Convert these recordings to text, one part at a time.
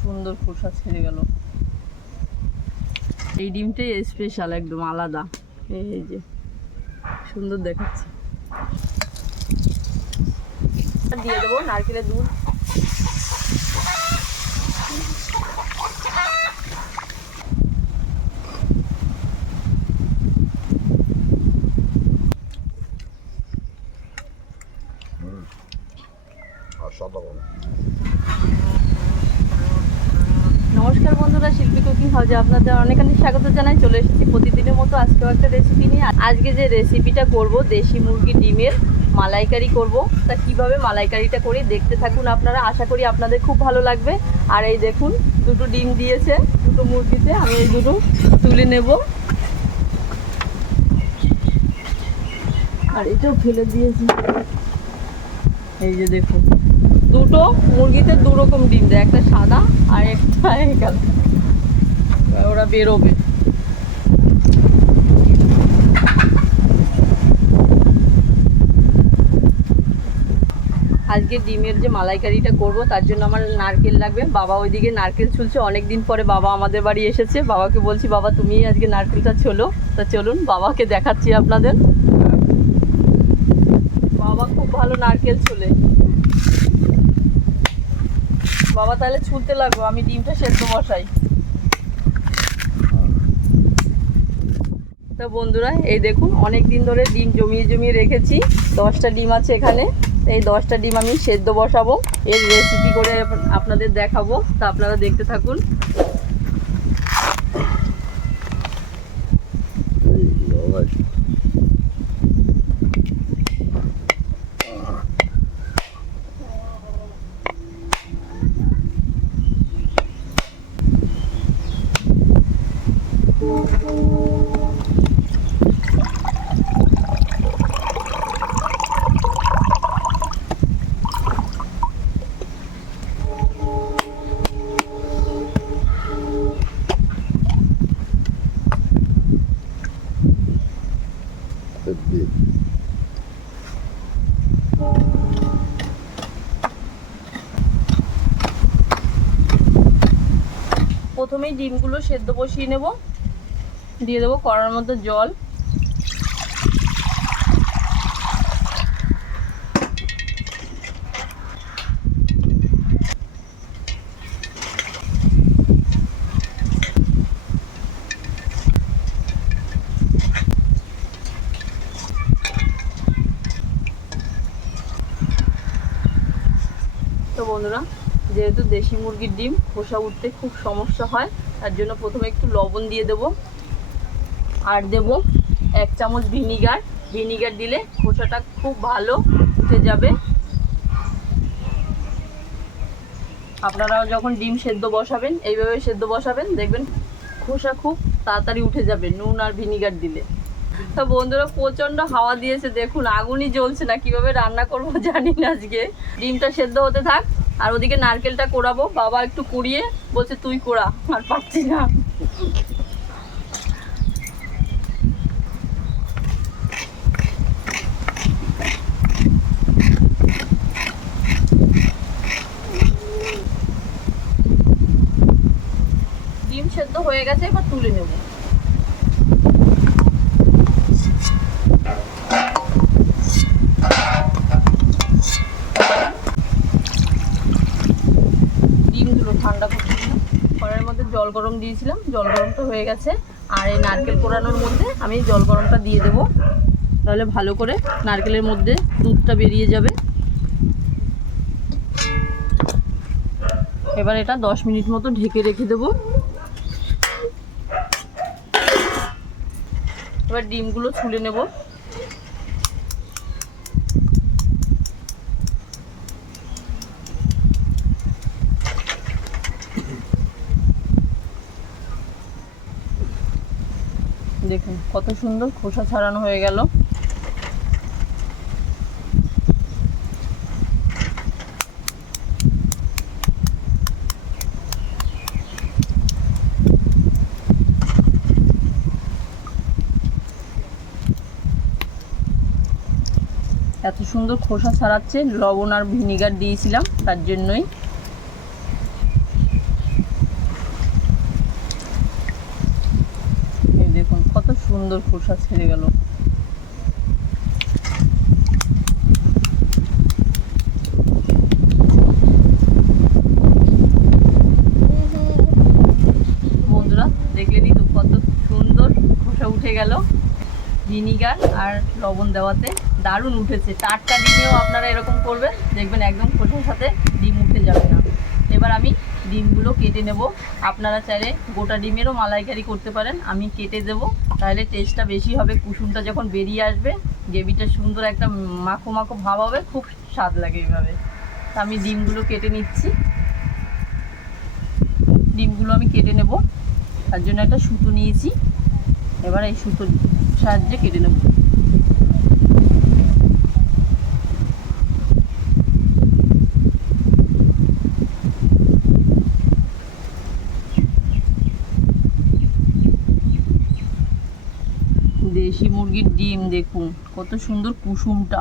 সুন্দর খোসা ছেড়ে গেল। এই ডিমটাই স্পেশাল একদম আলাদা। এই যে সুন্দর দেখাচ্ছে। দিয়ে দেবো নারকেলের দুধ। অসাধারণ নমস্কার বন্ধুরা, শিল্পী কুকিং হাউজে আপনাদের অনেক অনেক স্বাগত জানাই। চলে এসেছি প্রতিদিনের মতো আজকেও একটা রেসিপি নিয়ে। আজকে যে রেসিপিটা করব, দেশি মুরগি ডিমের মালাইকারি করব। তা কীভাবে মালাইকারিটা করি দেখতে থাকুন আপনারা। আশা করি আপনাদের খুব ভালো লাগবে। আর এই দেখুন, দুটো ডিম দিয়েছে দুটো মুরগিতে। আমি এই দুটো তুলে নেব। আর এটাও ফেলে দিয়েছি। এই যে দেখুন। দুটো মুরগিতে দু রকম ডিম দেয়, একটা সাদা আর একটা ওরা বেরোবে। আজকে ডিমের যে মালাইকারিটা করব, তার জন্য আমার নারকেল লাগবে। বাবা ওইদিকে নারকেল ছুলছে। অনেক দিন পরে বাবা আমাদের বাড়ি এসেছে। বাবাকে বলছি, বাবা, তুমিই আজকে নারকেলটা ছোলো। তা চলুন, বাবাকে দেখাচ্ছি আপনাদের। বাবা খুব ভালো নারকেল ছোলে। বাবা, তাহলে ছুলতে লাগবো আমি ডিমটা সেদ্ধ বসাই। তো বন্ধুরা, এই দেখুন অনেক দিন ধরে ডিম জমিয়ে জমিয়ে রেখেছি। দশটা ডিম আছে এখানে এই দশটা ডিম আমি সেদ্ধ বসাবো। এর রেসিপি করে আপনাদের দেখাবো, তা আপনারা দেখতে থাকুন এই বাবা হেব্বি প্রথমেই ডিমগুলো সেদ্ধ বসিয়ে নেব। দিয়ে দেবো কড়ার মধ্যে জল। তো বন্ধুরা যেহেতু দেশি মুরগির ডিম, খোসা উঠতে খুব সমস্যা হয়, তার জন্য প্রথমে একটু লবণ দিয়ে দেব। আর দেব এক চামচ ভিনিগার। ভিনিগার দিলে খোসাটা খুব ভালো উঠে যাবে। আপনারাও যখন ডিম সেদ্ধ বসাবেন, এইভাবে সেদ্ধ বসাবেন, দেখবেন খোসা খুব তাড়াতাড়ি উঠে যাবে নুন আর ভিনিগার দিলে। তা বন্ধুরা প্রচণ্ড হাওয়া দিয়েছে, দেখুন, আগুনই জ্বলছে না, কীভাবে রান্না করব জানি না আজকে। ডিমটা সেদ্ধ হতে থাক। আর ওদিকে নারকেলটা কোড়াবো বাবা একটু কুড়িয়ে বলছে, তুই কোড়া আর পারছি না। ডিম সেদ্ধ হয়ে গেছে, এবার তুলে নেব ডিমগুলো ঠান্ডা করতে দিলাম কড়াইয়ের মধ্যে জল গরম দিয়েছিলাম, জল গরমটা হয়ে গেছে। আর এই নারকেল কোড়ানোর মধ্যে আমি জল গরমটা দিয়ে দেবো। তাহলে ভালো করে নারকেলের মধ্যে দুধটা বেরিয়ে যাবে। এবার এটা দশ মিনিট মতো ঢেকে রেখে দেবো। এবার ডিমগুলো ছুলে নেব। দেখুন, কত সুন্দর খোসা ছাড়ানো হয়ে গেল। এত সুন্দর খোসা ছাড়াচ্ছে, লবণ আর ভিনিগার দিয়েছিলাম, তার জন্যই। সুন্দর খোসা ছেড়ে গেল। বন্ধুরা দেখলেনই তো কত সুন্দর খোসা উঠে গেল। ভিনিগার আর লবণ দেওয়াতে দারুণ উঠেছে। টাটকা ডিমেও আপনারা এরকম করবেন, দেখবেন একদম খোসার সাথে ডিম উঠে যাবে না। এবার আমি ডিমগুলো কেটে নেব। আপনারা চাইলে গোটা ডিমেরও মালাইকারি করতে পারেন, আমি কেটে দেব। তাহলে টেস্টটা বেশি হবে। কুসুমটা যখন বেরিয়ে আসবে, গ্রেভিটা সুন্দর একটা মাখো মাখো ভাব হবে, খুব স্বাদ লাগে এইভাবে তা আমি ডিমগুলো কেটে নিচ্ছি। ডিমগুলো আমি কেটে নেব। তার জন্য একটা সুতো নিয়েছি। এবার এই সুতোর সাহায্যে কেটে নেব দেশি মুরগির ডিম, দেখুন, কত সুন্দর কুসুমটা।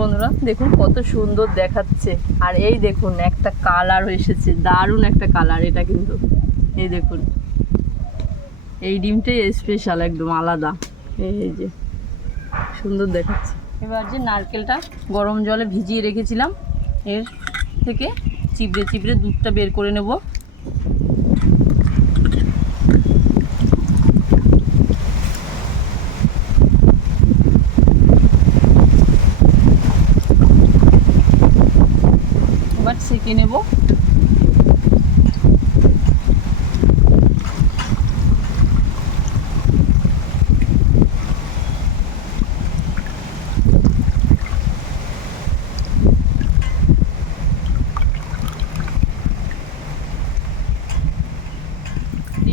বন্ধুরা, দেখুন কত সুন্দর দেখাচ্ছে। আর এই দেখুন, একটা কালার এসেছে, দারুণ একটা কালার এটা কিন্তু। এই দেখুন। এই ডিমটাই স্পেশাল একদম আলাদা। এই যে, সুন্দর দেখাচ্ছে। এবার যে নারকেলটা গরম জলে ভিজিয়ে রেখেছিলাম, এর থেকে চিপড়ে চিপড়ে দুধটা বের করে নেব এবার সেঁকে নেব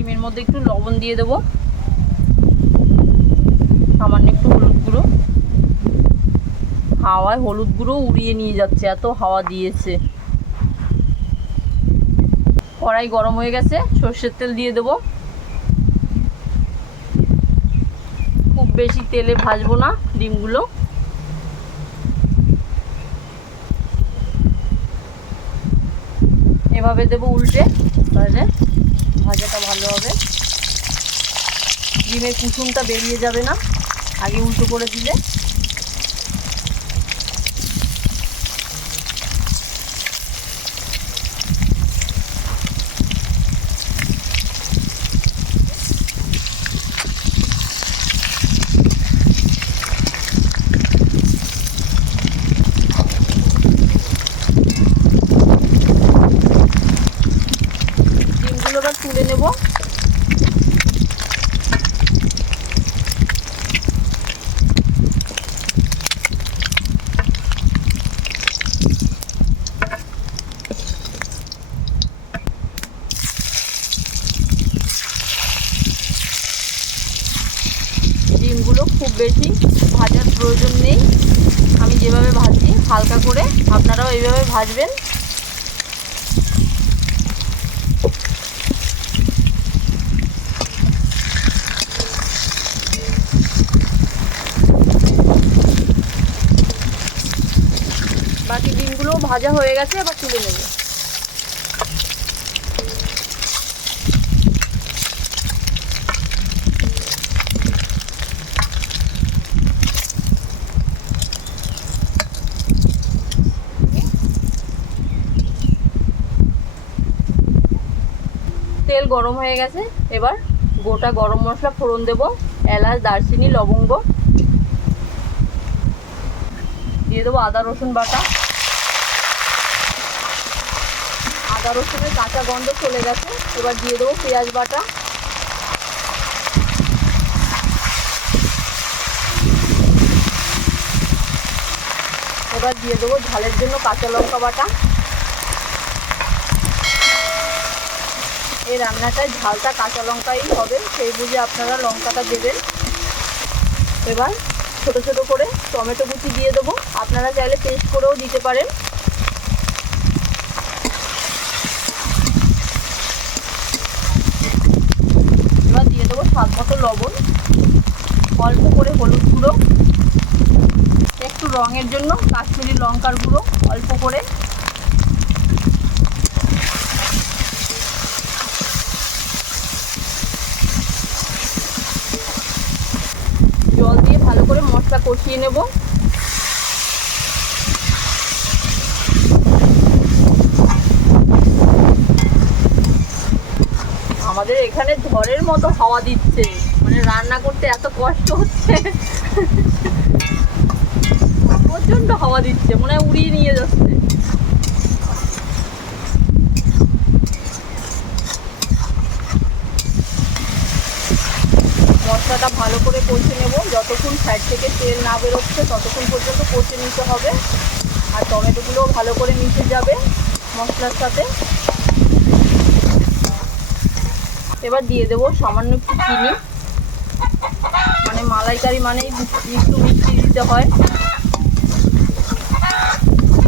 ডিমের মধ্যে একটু লবণ দিয়ে দেবো। সামান্য একটু হলুদ গুঁড়ো। হাওয়ায় হলুদ গুঁড়ো উড়িয়ে নিয়ে যাচ্ছে, এত হাওয়া দিয়েছে। কড়াই গরম হয়ে গেছে, সর্ষের তেল দিয়ে দেবো। খুব বেশি তেলে ভাজবো না ডিমগুলো। এভাবে দেবো উল্টে, তাহলে ভাজাটা ভালো হবে। ডিমের কুসুমটা বেরিয়ে যাবে না। আগে উল্টো করে দিলে। ডিমগুলো এবার তুলে নেব ডিমগুলো খুব বেশি ভাজার প্রয়োজন নেই আমি যেভাবে ভাজি হালকা করে আপনারাও এইভাবে ভাজবেন বাকি ডিমগুলো ভাজা হয়ে গেছে, এবার তুলে নেব। তেল গরম হয়ে গেছে, এবার গোটা গরম মশলা ফোড়ন দেব, এলাচ, দারচিনি, লবঙ্গ। দিয়ে দেবো আদা, রসুন বাটা। আদা রসুনের কাঁচা গন্ধ চলে গেছে। এবার দিয়ে দেবো পেঁয়াজ বাটা। এবার দিয়ে দেবো ঝালের জন্য কাঁচা লঙ্কা বাটা। এই রান্নাটায় ঝালটা কাঁচা লঙ্কাই হবে, সেই বুঝে আপনারা লঙ্কাটা দেবেন। এবার ছোট ছোট করে টমেটো কুচি দিয়ে দেবো। আপনারা চাইলে পেস্ট করেও দিতে পারেন। মতো লবণ। অল্প করে হলুদ গুঁড়ো। একটু রঙের জন্য কাশ্মীরি লঙ্কার গুঁড়ো অল্প করে। জল দিয়ে ভালো করে মশলা কষিয়ে নেব। আমাদের এখানে ঝড়ের মতো হাওয়া দিচ্ছে। মানে রান্না করতে এত কষ্ট হচ্ছে। প্রচণ্ড হাওয়া দিচ্ছে, মনে হয় উড়িয়ে নিয়ে যাচ্ছে। মশলাটা ভালো করে কষে নেব। যতক্ষণ সাইড থেকে তেল না বেরোচ্ছে, ততক্ষণ পর্যন্ত কষে নিতে হবে। আর টমেটোগুলোও ভালো করে মিশে যাবে মশলার সাথে। এবার দিয়ে দেবো সামান্য একটু চিনি। মানে মালাইকারি মানেই একটু মিষ্টি দিতে হয়।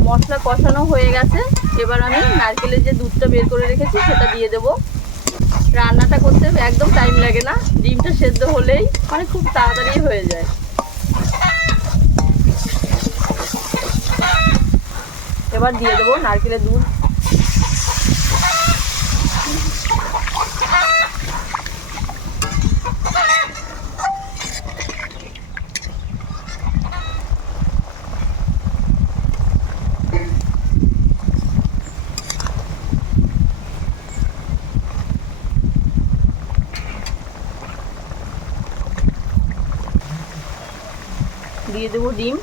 মশলা কষানো হয়ে গেছে। এবার আমি নারকেলের যে দুধটা বের করে রেখেছি, সেটা দিয়ে দেবো। রান্নাটা করতে একদম টাইম লাগে না। ডিমটা সেদ্ধ হলেই মানে খুব তাড়াতাড়ি হয়ে যায়। এবার দিয়ে দেবো নারকেলের দুধ। দিয়ে দেবো ডিম।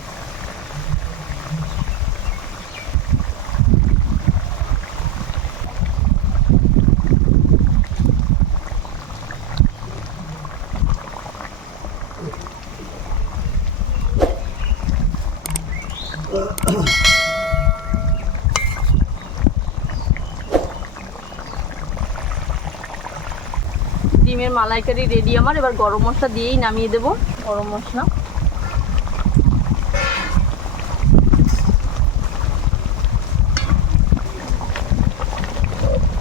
ডিমের মালাইকারি রেডি আমার। এবার গরম মশলা দিয়েই নামিয়ে দেবো। গরম মশলা।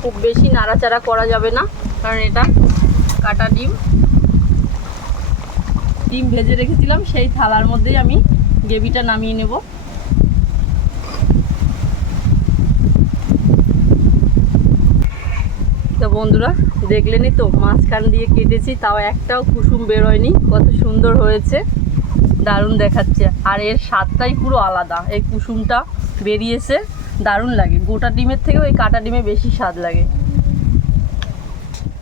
খুব বেশি নাড়াচাড়া করা যাবে না, কারণ এটা কাটা ডিম। ডিম ভেজে রেখেছিলাম, সেই থালার মধ্যেই আমি গ্রেভিটা নামিয়ে নেব। তো বন্ধুরা, দেখলেনই তো, মাঝখান দিয়ে কেটেছি, তাও একটাও কুসুম বেরোয়নি, কত সুন্দর হয়েছে, দারুণ দেখাচ্ছে। আর এর স্বাদটাই পুরো আলাদা, এই কুসুমটা বেরিয়েছে। দারুণ লাগে। গোটা ডিমের থেকেও এই কাটা ডিমে বেশি স্বাদ লাগে।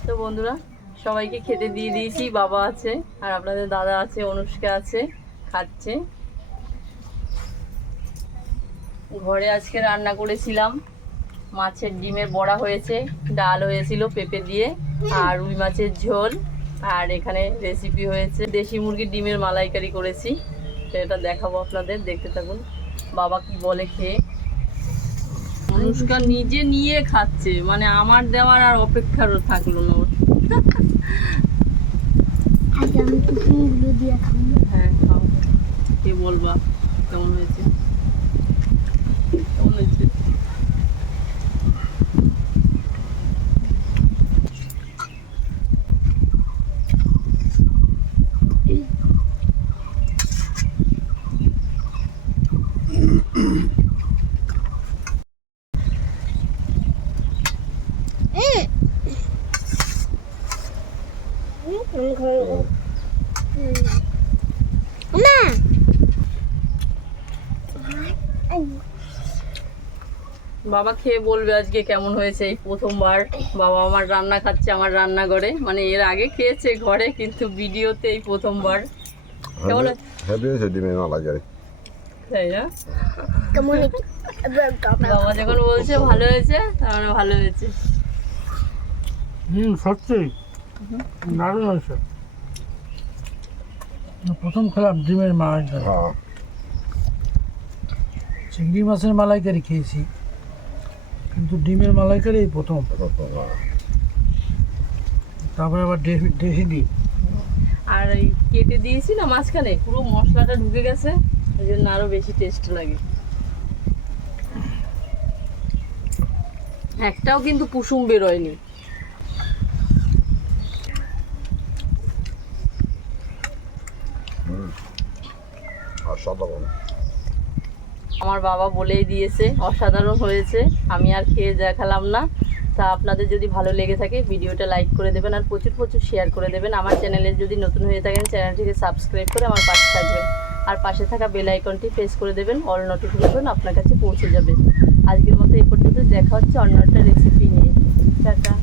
তো বন্ধুরা, সবাইকে খেতে দিয়ে দিয়েছি, বাবা আছে, আর আপনাদের দাদা আছে, অনুষ্কা আছে, খাচ্ছে। ঘরে আজকে রান্না করেছিলাম। মাছের ডিমের বড়া হয়েছে, ডাল হয়েছিল পেঁপে দিয়ে, আর রুই মাছের ঝোল, আর এখানে রেসিপি হয়েছে দেশি মুরগির ডিমের মালাইকারি করেছি। তো এটা দেখাবো আপনাদের, দেখতে থাকুন। বাবা কি বলে খেয়ে। অনুষ্কা নিজে নিয়ে খাচ্ছে। মানে আমার দেওয়ার আর অপেক্ষারও থাকল না ওর। হ্যাঁ খাও। কে বলবা? কেমন হয়েছে? কেমন হয়েছে না বাবা খেয়ে বলবে আজকে কেমন হয়েছে এই প্রথমবার। বাবা আমার রান্না খাচ্ছে আমার রান্নাঘরে। মানে এর আগে খেয়েছে ঘরে কিন্তু ভিডিওতে এই প্রথমবার। কেমন হয়েছে? ডিমের মালাইকারি তাই না? বাবা যখন বলছে ভালো হয়েছে তার মানে ভালো হয়েছে। হুম সত্যি। দারুণ হয়েছে। প্রথম খেলাম ডিমের মালাইকারি। হ্যাঁ। চিংড়ি মাছের মালাইকারি খেয়েছি। কিন্তু ডিমের মালাইকারি এই প্রথম হ্যাঁ। তারপরে আবার দেশি- ডিম। আর এই কেটে দিয়েছি না মাঝখানে পুরো মশলাটা ঢুকে গেছে ওই জন্য আরও বেশি টেস্ট লাগে। একটাও কিন্তু কুসুম বেরোয়নি। আর সাদা আমার বাবা বলেই দিয়েছে, অসাধারণ হয়েছে, আমি আর খেয়ে দেখালাম না। তা আপনাদের যদি ভালো লেগে থাকে, ভিডিওটা লাইক করে দেবেন আর প্রচুর প্রচুর শেয়ার করে দেবেন। আমার চ্যানেলে যদি নতুন হয়ে থাকেন, চ্যানেলটিকে সাবস্ক্রাইব করে আমার পাশে থাকবেন। আর পাশে থাকা বেল আইকনটি প্রেস করে দেবেন, অল নোটিফিকেশন আপনার কাছে পৌঁছে যাবে। আজকের মতো এ পর্যন্ত, দেখা হচ্ছে অন্য একটা রেসিপি নিয়ে। টাটা।